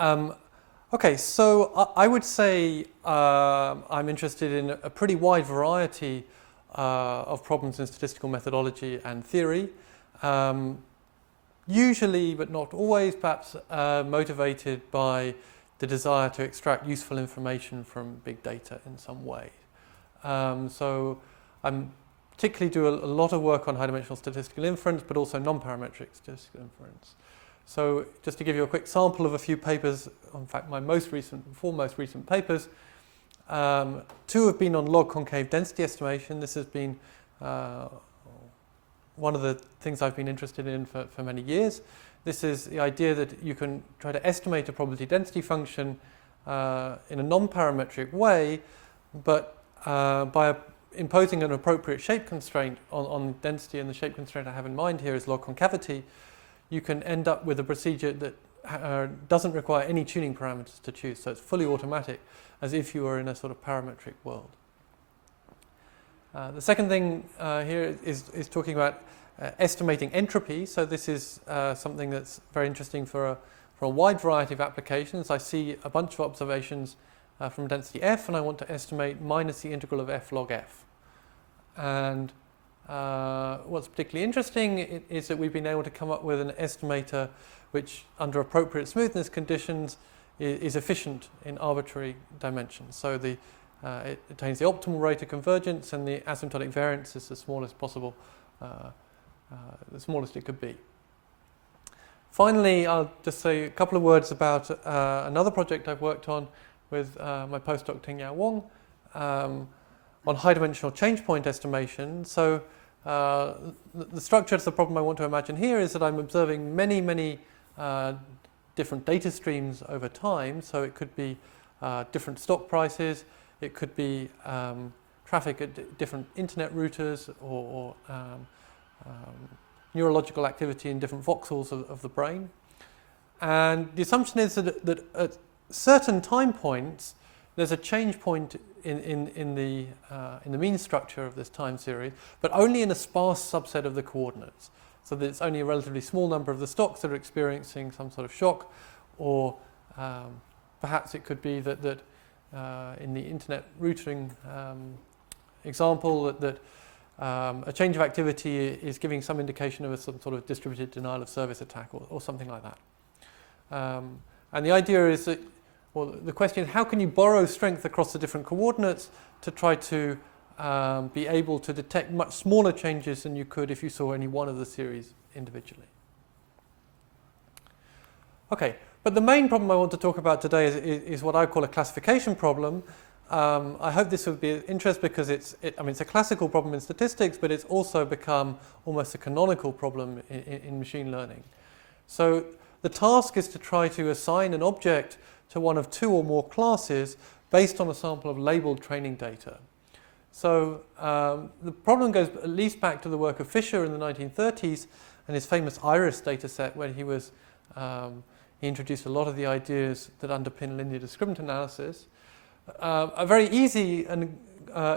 Okay, so I would say I'm interested in a pretty wide variety of problems in statistical methodology and theory. Usually, but not always, perhaps motivated by the desire to extract useful information from big data in some way. So I'm particularly do a lot of work on high-dimensional statistical inference, but also nonparametric statistical inference. So just to give you a quick sample of a few papers, in fact my four most recent papers, two have been on log concave density estimation. This has been one of the things I've been interested in for many years. This is the idea that you can try to estimate a probability density function in a non-parametric way, but by imposing an appropriate shape constraint on density, and the shape constraint I have in mind here is log concavity, you can end up with a procedure that doesn't require any tuning parameters to choose, so it's fully automatic, as if you were in a sort of parametric world. The second thing here is talking about estimating entropy. So this is something that's very interesting for a wide variety of applications. I see a bunch of observations from density f, and I want to estimate minus the integral of f log f. And what's particularly interesting is that we've been able to come up with an estimator which, under appropriate smoothness conditions, is efficient in arbitrary dimensions. So it attains the optimal rate of convergence, and the asymptotic variance is the smallest possible, the smallest it could be. Finally, I'll just say a couple of words about another project I've worked on with my postdoc Ting-Yao Wong on high-dimensional change point estimation. So the structure of the problem I want to imagine here is that I'm observing many different data streams over time. So it could be different stock prices, it could be traffic at different internet routers, or neurological activity in different voxels of the brain. And the assumption is that at certain time points, there's a change point in the mean structure of this time series, but only in a sparse subset of the coordinates. So that it's only a relatively small number of the stocks that are experiencing some sort of shock, or perhaps it could be that in the internet routing example, that a change of activity is giving some indication of some sort of distributed denial of service attack, or something like that. And the idea is that, well, the question is, how can you borrow strength across the different coordinates to try to be able to detect much smaller changes than you could if you saw any one of the series individually? Okay, but the main problem I want to talk about today is what I call a classification problem. I hope this would be of interest because it's a classical problem in statistics, but it's also become almost a canonical problem in machine learning. So the task is to try to assign an object to one of two or more classes based on a sample of labeled training data. So the problem goes at least back to the work of Fisher in the 1930s and his famous IRIS dataset, where he introduced a lot of the ideas that underpin linear discriminant analysis. A very easy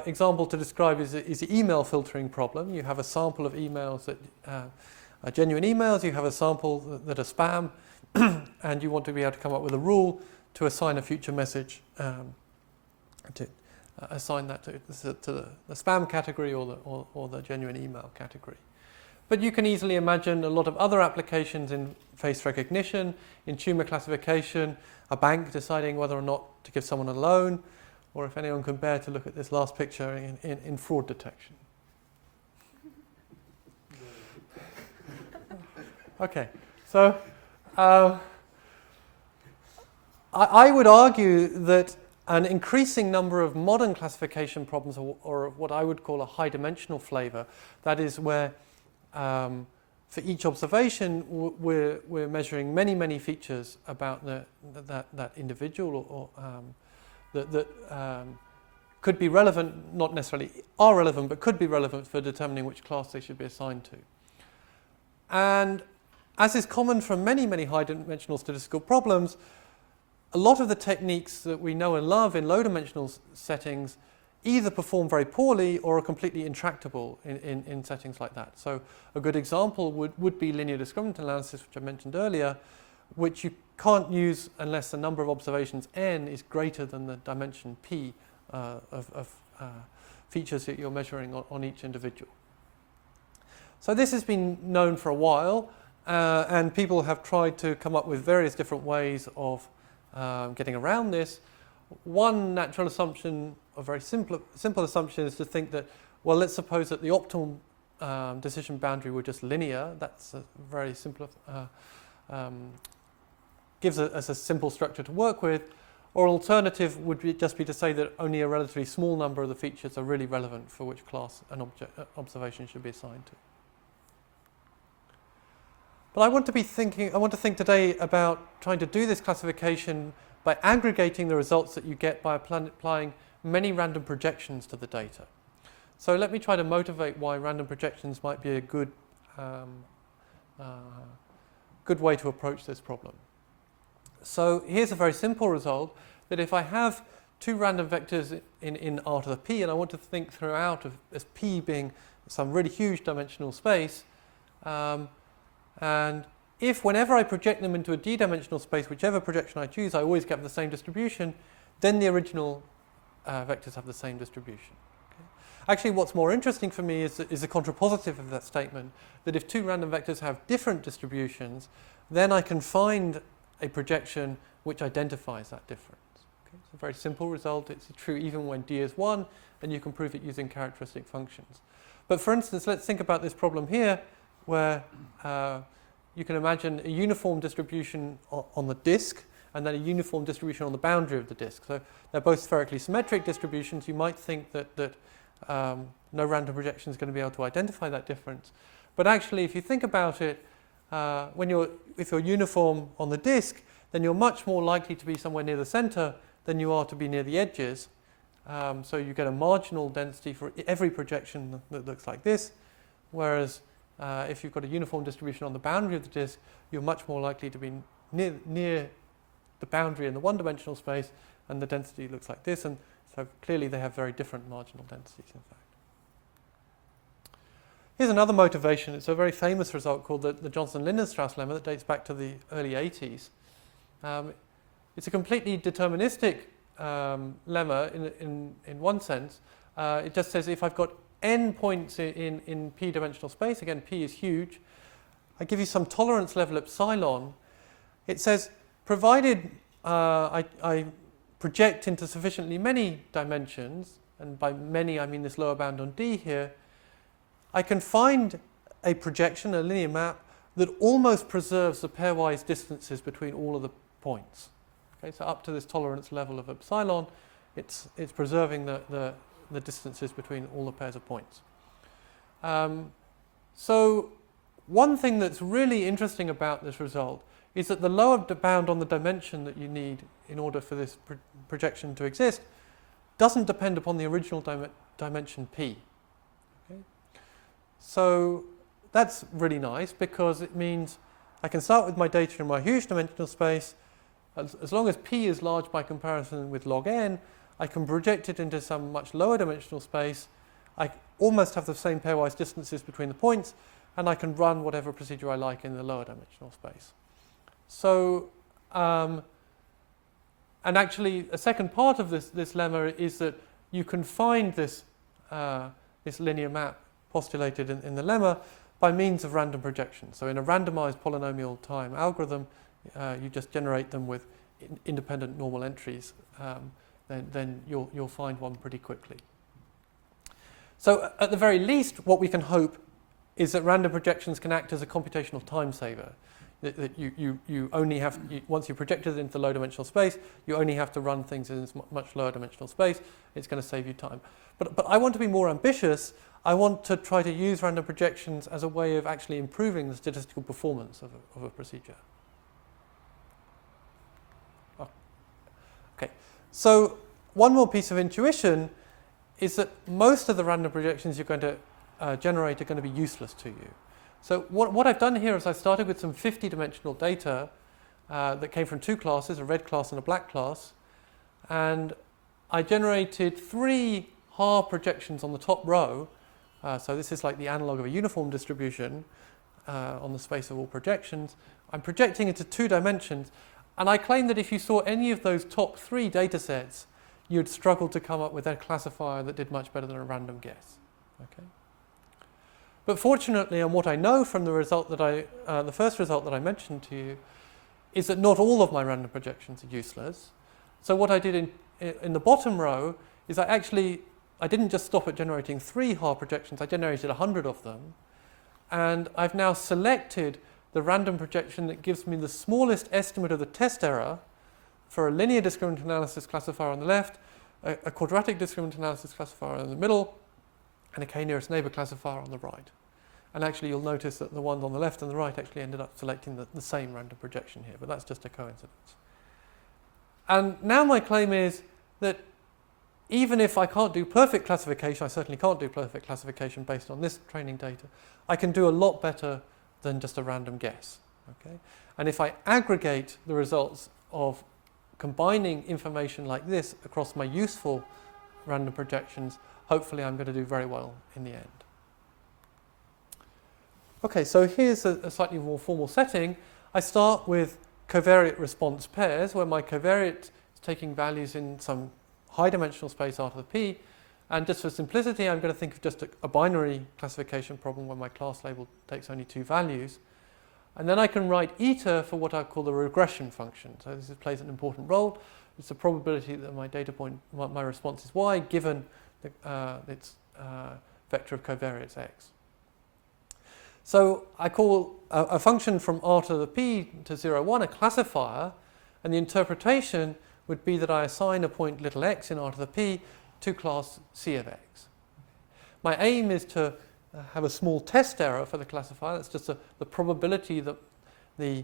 example to describe is the email filtering problem. You have a sample of emails that are genuine emails, you have a sample that are spam, and you want to be able to come up with a rule to assign a future message, to assign that to the spam category or the genuine email category. But you can easily imagine a lot of other applications in face recognition, in tumor classification, a bank deciding whether or not to give someone a loan, or if anyone can bear to look at this last picture, in fraud detection. Okay, so I would argue that an increasing number of modern classification problems, or what I would call a high-dimensional flavor, that is where for each observation we're measuring many features about that individual, or that could be relevant, not necessarily are relevant, but could be relevant for determining which class they should be assigned to. And as is common for many high-dimensional statistical problems, a lot of the techniques that we know and love in low-dimensional settings either perform very poorly or are completely intractable in settings like that. So a good example would be linear discriminant analysis, which I mentioned earlier, which you can't use unless the number of observations n is greater than the dimension p of features that you're measuring on each individual. So this has been known for a while, and people have tried to come up with various different ways of getting around this. One natural assumption, a very simple assumption, is to think that, well, let's suppose that the optimal decision boundary were just linear. That's a very simple, gives us a simple structure to work with. Or an alternative would just be to say that only a relatively small number of the features are really relevant for which class an observation should be assigned to. But I want to think today about trying to do this classification by aggregating the results that you get by applying many random projections to the data. So let me try to motivate why random projections might be a good way to approach this problem. So here's a very simple result, that if I have two random vectors in R to the p, and I want to think throughout as p being some really huge dimensional space, and if whenever I project them into a d-dimensional space, whichever projection I choose, I always get the same distribution, then the original vectors have the same distribution. Okay. Actually, what's more interesting for me is the contrapositive of that statement, that if two random vectors have different distributions, then I can find a projection which identifies that difference. Okay. It's a very simple result. It's true even when d is 1, and you can prove it using characteristic functions. But for instance, let's think about this problem here, where you can imagine a uniform distribution on the disk and then a uniform distribution on the boundary of the disk. So they're both spherically symmetric distributions. You might think that no random projection is going to be able to identify that difference. But actually, if you think about it, if you're uniform on the disk, then you're much more likely to be somewhere near the center than you are to be near the edges. So you get a marginal density for every projection that looks like this, whereas if you've got a uniform distribution on the boundary of the disk, you're much more likely to be near the boundary in the one-dimensional space, and the density looks like this. And so clearly they have very different marginal densities, in fact. Here's another motivation. It's a very famous result called the Johnson-Lindenstrauss lemma that dates back to the early 80s. It's a completely deterministic lemma in one sense. It just says if I've got n points in p-dimensional space, again, p is huge, I give you some tolerance level epsilon. It says, provided I project into sufficiently many dimensions, and by many I mean this lower bound on d here, I can find a projection, a linear map, that almost preserves the pairwise distances between all of the points. Okay, so up to this tolerance level of epsilon, it's preserving the distances between all the pairs of points. So one thing that's really interesting about this result is that the lower bound on the dimension that you need in order for this projection to exist doesn't depend upon the original dimension p. Okay? So that's really nice, because it means I can start with my data in my huge dimensional space. As long as p is large by comparison with log n, I can project it into some much lower dimensional space. I almost have the same pairwise distances between the points, and I can run whatever procedure I like in the lower dimensional space. So, and actually, a second part of this lemma is that you can find this linear map postulated in the lemma by means of random projection. So in a randomized polynomial time algorithm, you just generate them with independent normal entries. Then you'll find one pretty quickly. So at the very least, what we can hope is that random projections can act as a computational time saver. That you only have, once you projected it into the low dimensional space, you only have to run things in this much lower dimensional space. It's going to save you time. But I want to be more ambitious. I want to try to use random projections as a way of actually improving the statistical performance of a procedure. Oh. Okay, so one more piece of intuition is that most of the random projections you're going to generate are going to be useless to you. So what I've done here is I started with some 50-dimensional data that came from two classes, a red class and a black class, and I generated 3 Haar projections on the top row. So this is like the analog of a uniform distribution. on the space of all projections. I'm projecting into 2 dimensions, and I claim that if you saw any of those top 3 data sets, you'd struggle to come up with a classifier that did much better than a random guess. Okay? But fortunately, and what I know from the result that the first result that I mentioned to you, is that not all of my random projections are useless. So what I did in the bottom row is I didn't just stop at generating 3 half projections, I generated 100 of them. And I've now selected the random projection that gives me the smallest estimate of the test error for a linear discriminant analysis classifier on the left, a quadratic discriminant analysis classifier in the middle, and a k-nearest neighbor classifier on the right. And actually you'll notice that the ones on the left and the right actually ended up selecting the same random projection here, but that's just a coincidence. And now my claim is that even if I can't do perfect classification, I certainly can't do perfect classification based on this training data, I can do a lot better than just a random guess. Okay? And if I aggregate the results of combining information like this across my useful random projections, hopefully I'm going to do very well in the end. Okay, so here's a slightly more formal setting. I start with covariate response pairs, where my covariate is taking values in some high dimensional space R to the p, and just for simplicity I'm going to think of just a binary classification problem where my class label takes only 2 values. And then I can write eta for what I call the regression function. So this plays an important role. It's the probability that my data point, my response is y, given its vector of covariates x. So I call a function from r to the p to 0, 1 a classifier, and the interpretation would be that I assign a point little x in r to the p to class c of x. My aim is to have a small test error for the classifier. That's just the probability that the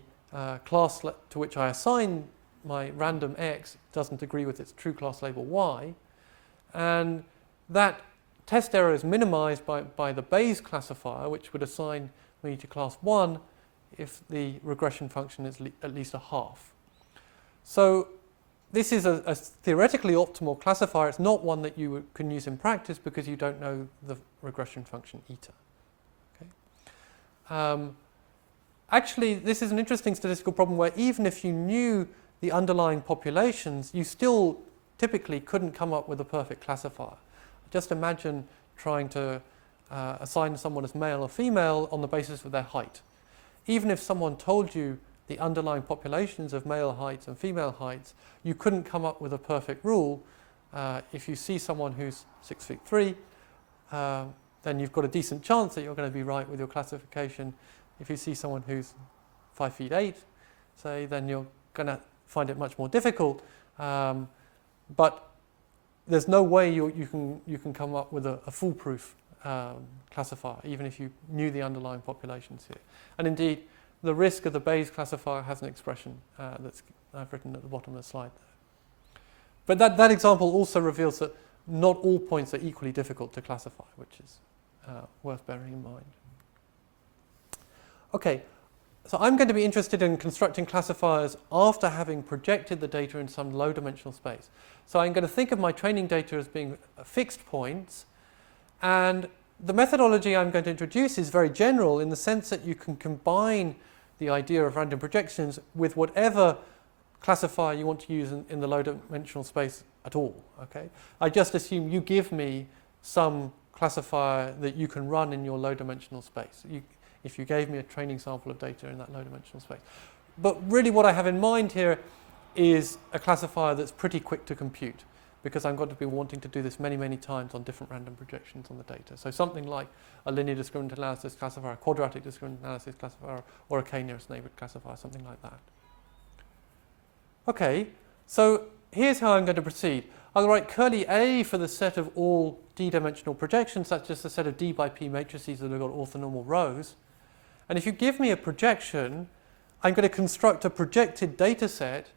class to which I assign my random x doesn't agree with its true class label y. And that test error is minimized by the Bayes classifier, which would assign me to class 1 if the regression function is at least a half. So this is a theoretically optimal classifier. It's not one that you can use in practice because you don't know the regression function eta. Okay? Actually, this is an interesting statistical problem where even if you knew the underlying populations, you still typically couldn't come up with a perfect classifier. Just imagine trying to assign someone as male or female on the basis of their height. Even if someone told you the underlying populations of male heights and female heights, you couldn't come up with a perfect rule. If you see someone who's 6'3", then you've got a decent chance that you're going to be right with your classification. If you see someone who's 5'8", say, then you're going to find it much more difficult. But there's no way you can come up with a foolproof classifier, even if you knew the underlying populations here. And indeed, the risk of the Bayes classifier has an expression that's I've written at the bottom of the slide there. But that example also reveals that not all points are equally difficult to classify, which is worth bearing in mind. Okay, so I'm going to be interested in constructing classifiers after having projected the data in some low-dimensional space. So I'm going to think of my training data as being fixed points, and the methodology I'm going to introduce is very general in the sense that you can combine the idea of random projections with whatever classifier you want to use in the low-dimensional space at all. Okay? I just assume you give me some classifier that you can run in your low-dimensional space. If you gave me a training sample of data in that low-dimensional space. But really what I have in mind here is a classifier that's pretty quick to compute, because I'm going to be wanting to do this many, many times on different random projections on the data. So something like a linear discriminant analysis classifier, a quadratic discriminant analysis classifier, or a k-nearest neighbor classifier, something like that. Okay, so here's how I'm going to proceed. I'll write curly A for the set of all d-dimensional projections. That's just a set of d by p matrices that have got orthonormal rows. And if you give me a projection, I'm going to construct a projected data set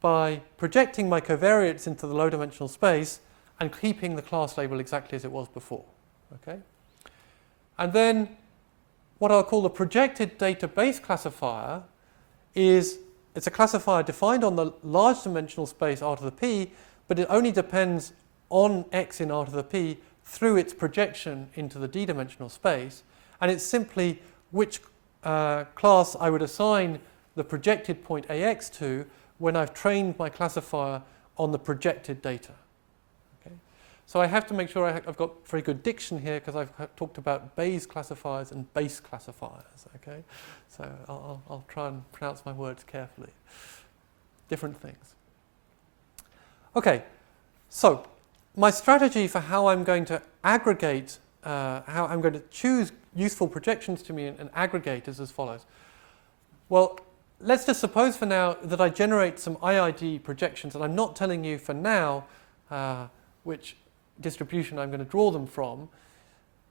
by projecting my covariates into the low-dimensional space and keeping the class label exactly as it was before. Okay? And then what I'll call the projected data base classifier it's a classifier defined on the large dimensional space R to the p, but it only depends on x in R to the p through its projection into the d-dimensional space, and it's simply which class I would assign the projected point AX to when I've trained my classifier on the projected data. Okay? So I have to make sure I've got very good diction here because I've talked about Bayes classifiers and base classifiers. Okay? So I'll try and pronounce my words carefully. Different things. Okay, so my strategy for how I'm going to aggregate, how I'm going to choose useful projections to me and aggregate is as follows. Well, let's just suppose for now that I generate some IID projections, and I'm not telling you for now which distribution I'm going to draw them from.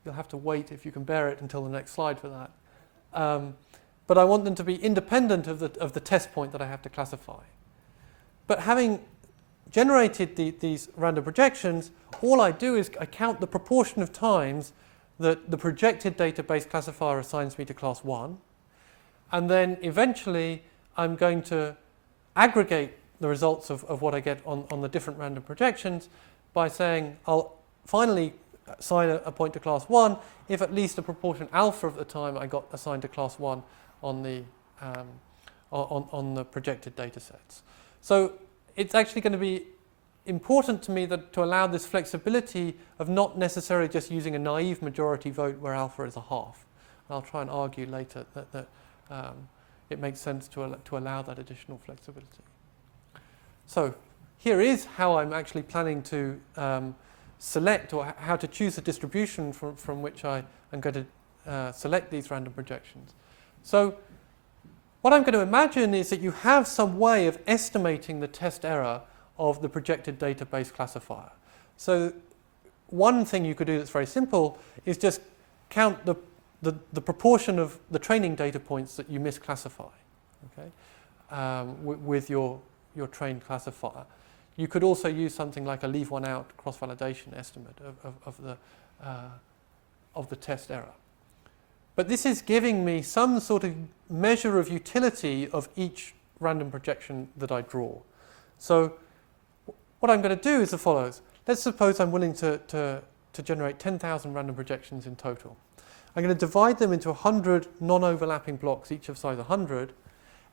You'll have to wait, if you can bear it, until the next slide for that. But I want them to be independent of the test point that I have to classify. But having generated these random projections, all I do is I count the proportion of times that the projected database classifier assigns me to class 1. And then eventually I'm going to aggregate the results of what I get on the different random projections by saying I'll finally assign a point to class 1 if at least a proportion alpha of the time I got assigned to class 1 on the projected data sets. So it's actually going to be important to me that to allow this flexibility of not necessarily just using a naive majority vote where alpha is a half. And I'll try and argue later that it makes sense to allow that additional flexibility. So here is how I'm actually planning to select, or how to choose a distribution from which I am going to select these random projections. So what I'm going to imagine is that you have some way of estimating the test error of the projected database classifier. So one thing you could do that's very simple is just count the proportion of the training data points that you misclassify, okay, with your trained classifier. You could also use something like a leave one out cross-validation estimate of the test error. But this is giving me some sort of measure of utility of each random projection that I draw. So what I'm going to do is the follows. Let's suppose I'm willing to generate 10,000 random projections in total. I'm going to divide them into 100 non-overlapping blocks, each of size 100.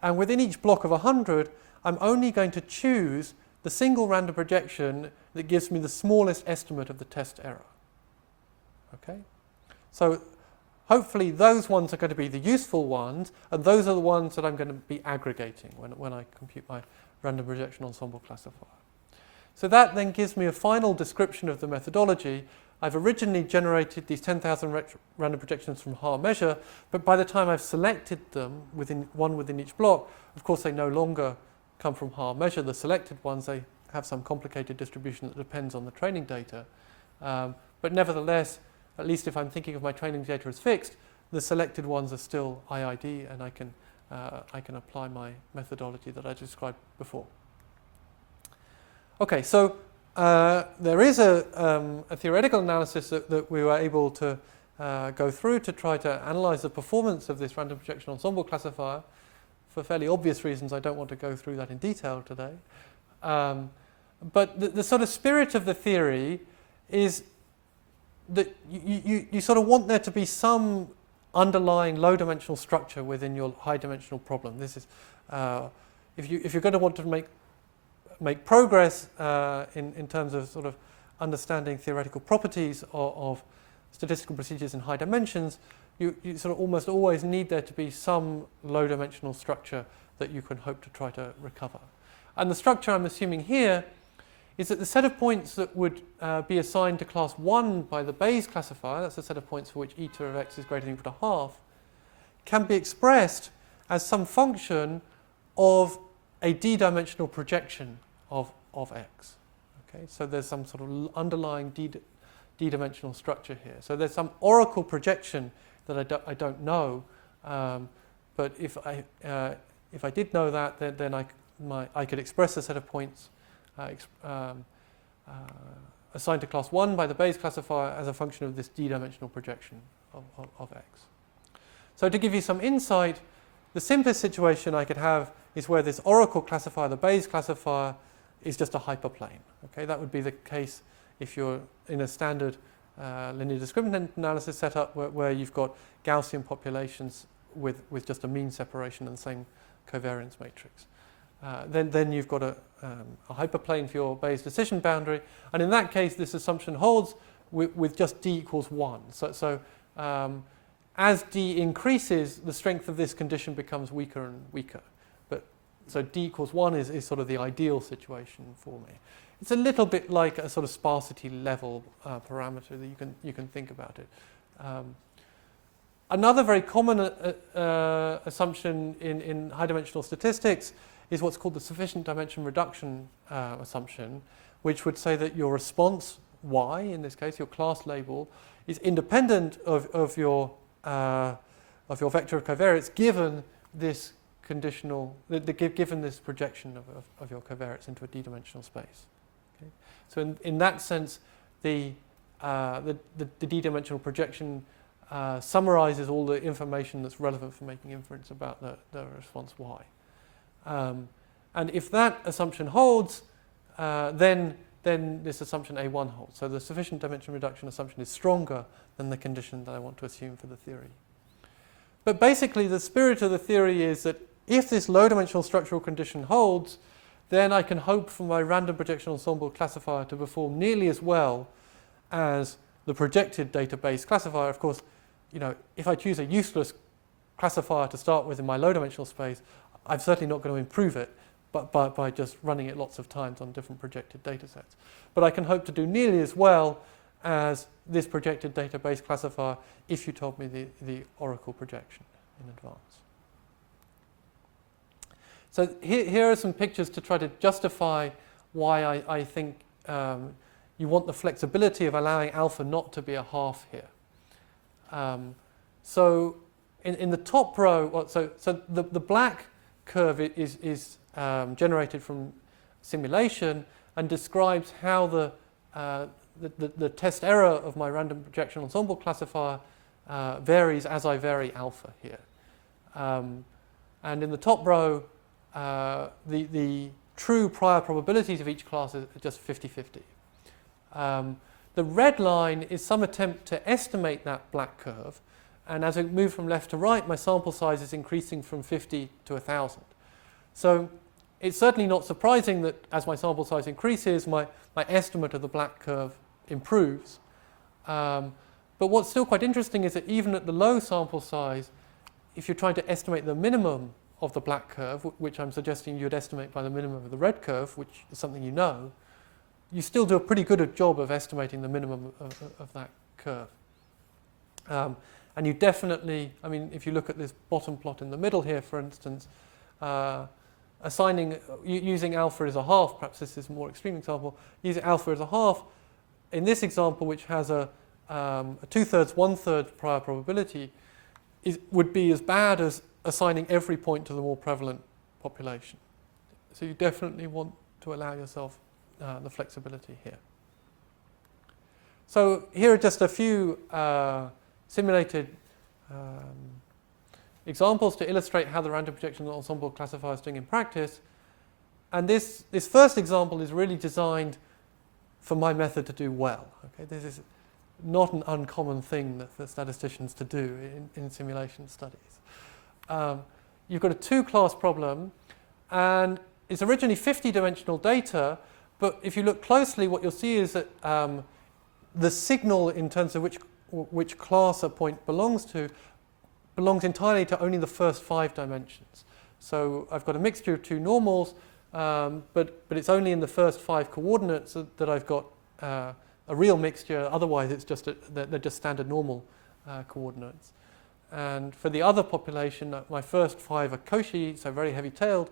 And within each block of 100, I'm only going to choose the single random projection that gives me the smallest estimate of the test error. Okay? So hopefully those ones are going to be the useful ones, and those are the ones that I'm going to be aggregating when I compute my random projection ensemble classifier. So that then gives me a final description of the methodology. I've originally generated these 10,000 random projections from Haar measure, but by the time I've selected them, within each block, of course they no longer come from Haar measure. The selected ones, they have some complicated distribution that depends on the training data. But nevertheless, at least if I'm thinking of my training data as fixed, the selected ones are still IID, and I can apply my methodology that I described before. Okay, so there is a theoretical analysis that we were able to go through to try to analyze the performance of this random projection ensemble classifier. For fairly obvious reasons, I don't want to go through that in detail today. But the sort of spirit of the theory is that you sort of want there to be some underlying low-dimensional structure within your high-dimensional problem. This is if you're going to want to make progress in terms of sort of understanding theoretical properties of statistical procedures in high dimensions, you sort of almost always need there to be some low-dimensional structure that you can hope to try to recover. And the structure I'm assuming here is that the set of points that would be assigned to class 1 by the Bayes classifier, that's the set of points for which eta of x is greater than or equal to half, can be expressed as some function of a d-dimensional projection of x. Okay, so there's some sort of underlying d-dimensional structure here. So there's some oracle projection that I don't know, but if I did know that, then I could express a set of points assigned to class 1 by the Bayes classifier as a function of this d-dimensional projection of x. So to give you some insight, the simplest situation I could have is where this oracle classifier, the Bayes classifier, is just a hyperplane. Okay, that would be the case if you're in a standard linear discriminant analysis setup where you've got Gaussian populations with just a mean separation and the same covariance matrix. Then you've got a hyperplane for your Bayes decision boundary, and in that case this assumption holds with just d equals 1. So as d increases, the strength of this condition becomes weaker and weaker. So d equals 1 is sort of the ideal situation for me. It's a little bit like a sort of sparsity level parameter that you can think about it. Another very common assumption in high-dimensional statistics is what's called the sufficient dimension reduction assumption, which would say that your response, y, in this case, your class label, is independent of your vector of covariance given this conditional, given this projection of your covariance into a d-dimensional space. Okay? So in that sense, the d-dimensional projection summarizes all the information that's relevant for making inference about the response y. And if that assumption holds, then this assumption A1 holds. So the sufficient dimension reduction assumption is stronger than the condition that I want to assume for the theory. But basically, the spirit of the theory is that if this low-dimensional structural condition holds, then I can hope for my random projection ensemble classifier to perform nearly as well as the projected database classifier. Of course, if I choose a useless classifier to start with in my low-dimensional space, I'm certainly not going to improve it by just running it lots of times on different projected datasets. But I can hope to do nearly as well as this projected database classifier if you told me the oracle projection in advance. So here are some pictures to try to justify why I think you want the flexibility of allowing alpha not to be a half here. So in the top row, so the black curve is generated from simulation and describes how the test error of my random projection ensemble classifier varies as I vary alpha here. And in the top row, the true prior probabilities of each class are just 50-50. The red line is some attempt to estimate that black curve, and as I move from left to right, my sample size is increasing from 50 to 1,000. So it's certainly not surprising that as my sample size increases, my estimate of the black curve improves. But what's still quite interesting is that even at the low sample size, if you're trying to estimate the minimum of the black curve, which I'm suggesting you'd estimate by the minimum of the red curve, which is something you know, you still do a pretty good job of estimating the minimum of that curve. And you definitely, if you look at this bottom plot in the middle here, for instance, using alpha as a half, perhaps this is a more extreme example, using alpha as a half, in this example, which has a 2/3, 1/3 prior probability, would be as bad as assigning every point to the more prevalent population. So you definitely want to allow yourself the flexibility here. So here are just a few simulated examples to illustrate how the random projection ensemble classifier is doing in practice. And this first example is really designed for my method to do well. Okay? This is not an uncommon thing for statisticians to do in simulation studies. You've got a two-class problem, and it's originally 50-dimensional data, but if you look closely, what you'll see is that the signal in terms of which class a point belongs entirely to only the first 5 dimensions. So I've got a mixture of two normals, but it's only in the first 5 coordinates that I've got a real mixture. Otherwise, it's just they're just standard normal coordinates. And for the other population, my first 5 are Cauchy, so very heavy-tailed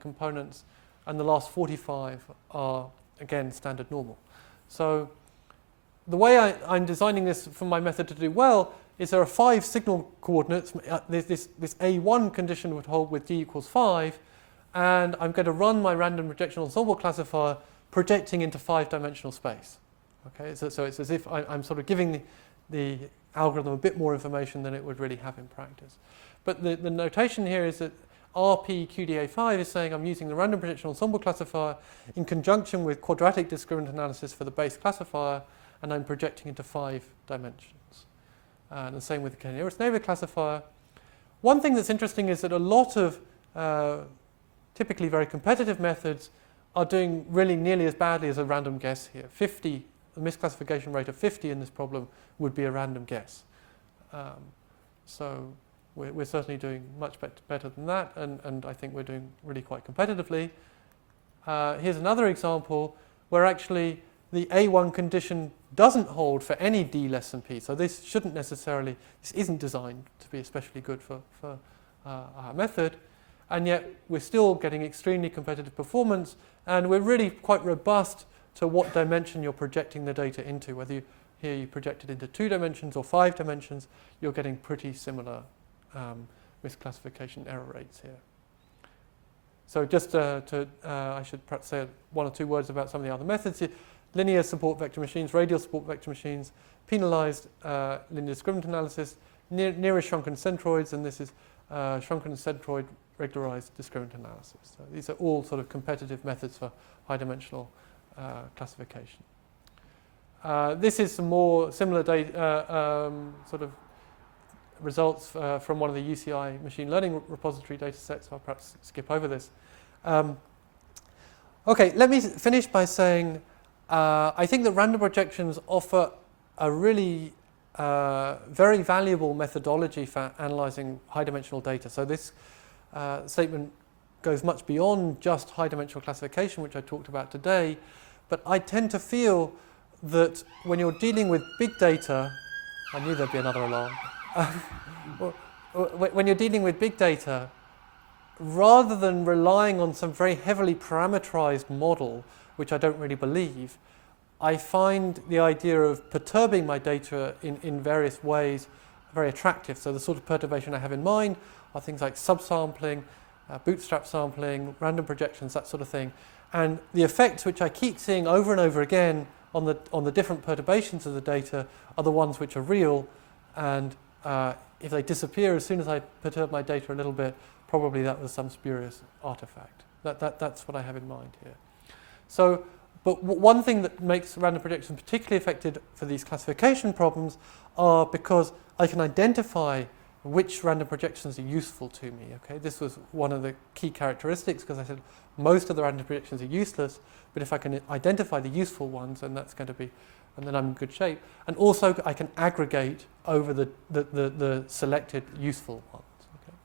components, and the last 45 are, again, standard normal. So the way I'm designing this for my method to do well is there are 5 signal coordinates. This A1 condition would hold with d equals 5, and I'm going to run my random projection ensemble classifier projecting into 5-dimensional space. Okay, so it's as if I'm sort of giving the algorithm a bit more information than it would really have in practice. But the notation here is that RPQDA5 is saying I'm using the random projection ensemble classifier in conjunction with quadratic discriminant analysis for the base classifier, and I'm projecting into 5 dimensions. And the same with the k-nearest neighbor classifier. One thing that's interesting is that a lot of typically very competitive methods are doing really nearly as badly as a random guess here. 50, the misclassification rate of 50 in this problem would be a random guess. So we're certainly doing much better than that, and I think we're doing really quite competitively. Here's another example where actually the A1 condition doesn't hold for any D less than P. So this isn't designed to be especially good for our method, and yet we're still getting extremely competitive performance, and we're really quite robust to what dimension you're projecting the data into. Whether here you project it into 2 dimensions or 5 dimensions, you're getting pretty similar misclassification error rates here. So just I should perhaps say 1 or 2 words about some of the other methods here. Linear support vector machines, radial support vector machines, penalized linear discriminant analysis, nearest shrunken centroids, and this is shrunken centroid regularized discriminant analysis. So these are all sort of competitive methods for high-dimensional classification. This is some more similar data, sort of results from one of the UCI machine learning repository data sets. I'll perhaps skip over this. Okay, let me finish by saying I think that random projections offer a really very valuable methodology for analyzing high-dimensional data. So this statement goes much beyond just high-dimensional classification, which I talked about today, but I tend to feel that when you're dealing with big data, I knew there'd be another alarm. When you're dealing with big data, rather than relying on some very heavily parameterized model, which I don't really believe, I find the idea of perturbing my data in various ways very attractive. So the sort of perturbation I have in mind are things like subsampling, bootstrap sampling, random projections, that sort of thing. And the effects which I keep seeing over and over again on the different perturbations of the data are the ones which are real, and if they disappear as soon as I perturb my data a little bit, probably that was some spurious artifact. That's what I have in mind here. So, but one thing that makes random projections particularly effective for these classification problems are because I can identify which random projections are useful to me. Okay, this was one of the key characteristics, because I said most of the random projections are useless, but if I can identify the useful ones, then that's going to be, and then I'm in good shape. And also I can aggregate over the selected useful ones. Okay.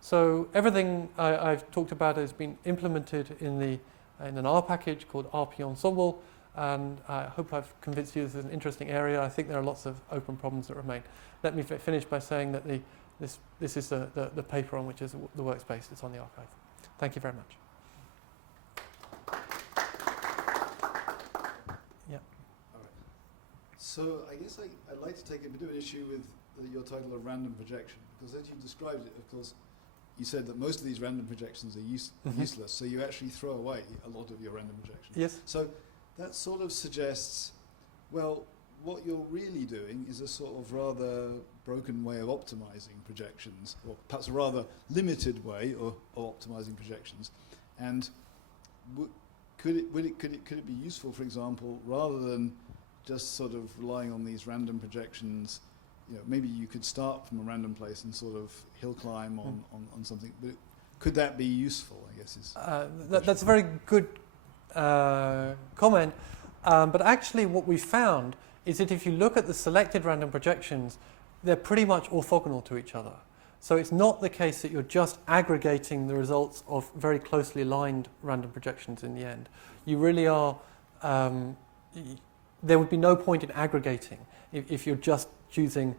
So everything I've talked about has been implemented in an R package called RP Ensemble, and I hope I've convinced you this is an interesting area. I think there are lots of open problems that remain. Let me finish by saying that this is the paper on which is the workspace. It's on the archive. Thank you very much. Yeah. All right. So I guess I'd like to take a bit of an issue with your title of random projection, because as you described it, of course, you said that most of these random projections are useless, so you actually throw away a lot of your random projections. Yes. So that sort of suggests, well, what you're really doing is a sort of rather broken way of optimizing projections, or perhaps a rather limited way of optimizing projections. And could it be useful, for example, rather than just sort of relying on these random projections, you know, maybe you could start from a random place and sort of hill climb on something. But could that be useful, I guess is... That's a very good comment. But actually what we found is that if you look at the selected random projections, they're pretty much orthogonal to each other. So it's not the case that you're just aggregating the results of very closely aligned random projections in the end. You really are... there would be no point in aggregating if you're just choosing...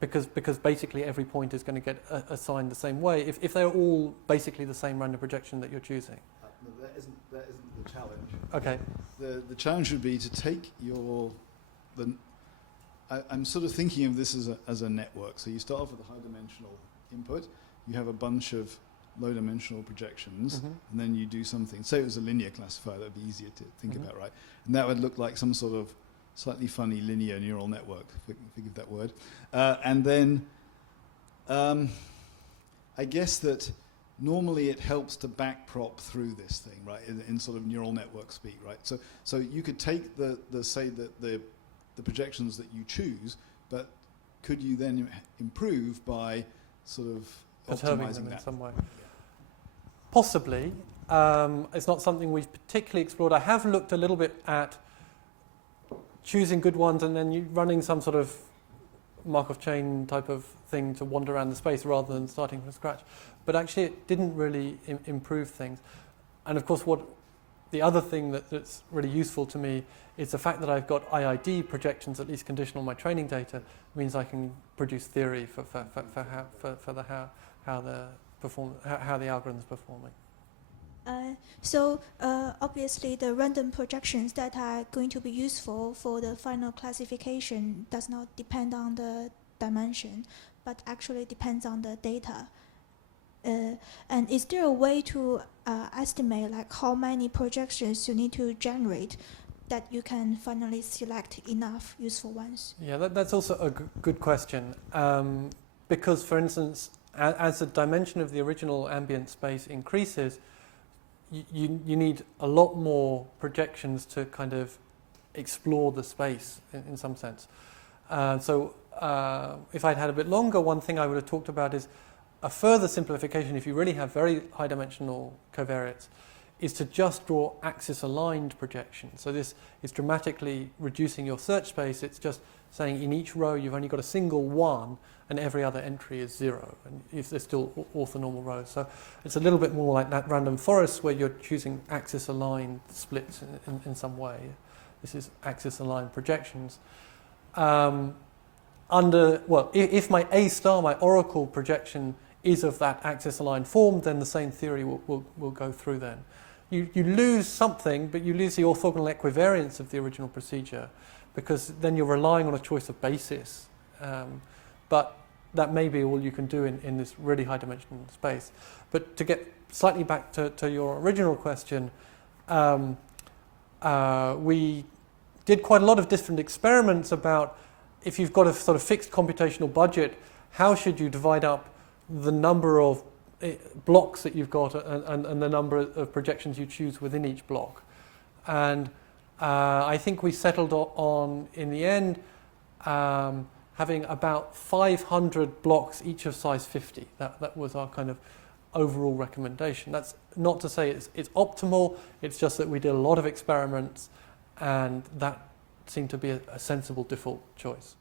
because basically every point is going to get assigned the same way, if they're all basically the same random projection that you're choosing. No, that isn't the challenge. Okay. The challenge would be to take I'm sort of thinking of this as a network. So you start off with a high-dimensional input. You have a bunch of low-dimensional projections, and then you do something. Say it was a linear classifier, that would be easier to think about, right? And that would look like some sort of slightly funny linear neural network, if we give that word. And then I guess that normally it helps to backprop through this thing, right, in sort of neural network speak, right? So you could take the projections that you choose, but could you then improve by sort of perturbing them optimizing in that? some way. Possibly. It's not something we've particularly explored. I have looked a little bit at choosing good ones and then running some sort of Markov chain type of thing to wander around the space rather than starting from scratch. But actually it didn't really improve things. And of course the other thing that's really useful to me is the fact that I've got IID projections, at least conditional on my training data, means I can produce theory for how the algorithm's performing. So obviously the random projections that are going to be useful for the final classification does not depend on the dimension, but actually depends on the data. And is there a way to estimate like how many projections you need to generate that you can finally select enough useful ones? Yeah, that's also a good question. Because, for instance, as the dimension of the original ambient space increases, you need a lot more projections to kind of explore the space in some sense. So if I'd had a bit longer, one thing I would have talked about is a further simplification, if you really have very high dimensional covariates, is to just draw axis-aligned projections. So this is dramatically reducing your search space. It's just saying in each row you've only got a single one and every other entry is 0. And if they're still orthonormal rows. So it's a little bit more like that random forest where you're choosing axis-aligned splits in some way. This is axis-aligned projections. If my A star, my oracle projection, is of that axis-aligned form, then the same theory will go through then. You lose something, but you lose the orthogonal equivariance of the original procedure, because then you're relying on a choice of basis. But that may be all you can do in this really high dimensional space. But to get slightly back to your original question, we did quite a lot of different experiments about if you've got a sort of fixed computational budget, how should you divide up the number of blocks that you've got and the number of projections you choose within each block. And I think we settled on, in the end, having about 500 blocks, each of size 50. That was our kind of overall recommendation. That's not to say it's optimal, it's just that we did a lot of experiments and that seemed to be a sensible default choice.